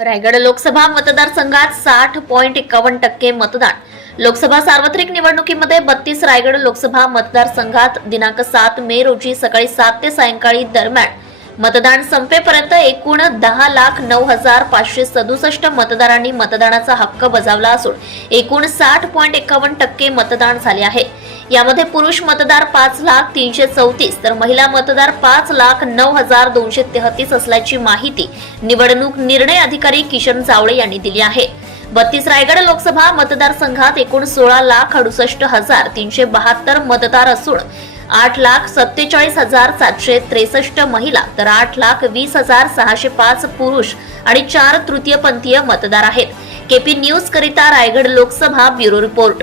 रायगड लोकसभा मतदारसंघात साठ पॉईंट एकावन्न टक्के मतदान. लोकसभा सार्वत्रिक निवडणुकीमध्ये बत्तीस रायगड लोकसभा मतदारसंघात दिनांक सात मे रोजी सकाळी सात ते सायंकाळी दरम्यान मतदान संपेपर्यंत एकूण दहा लाख नऊ हजार पाचशे सदुसष्ट मतदारांनी मतदानाचा हक्क बजावला असून एकूण साठ पॉईंट एकावन्न टक्के मतदान झाले आहे. यामध्ये पुरुष मतदार पाच लाख तीनशे चौतीस तर महिला मतदार पाच लाख नऊ हजार दोनशे तेहतीस असल्याची माहिती निवडणूक निर्णय अधिकारी किशन जावळे यांनी दिली आहे. बत्तीस रायगड लोकसभा मतदारसंघात एकूण सोळा लाख अडुसष्ट हजार तीनशे बहात्तर मतदार असून आठ लाख सत्तेचाळीस हजार सातशे त्रेसष्ट महिला तर आठ लाख वीस हजार सहाशे पाच पुरुष आणि चार तृतीयपंथीय मतदार आहेत. केपी न्यूज करिता Raigad Lok Sabha bureau report.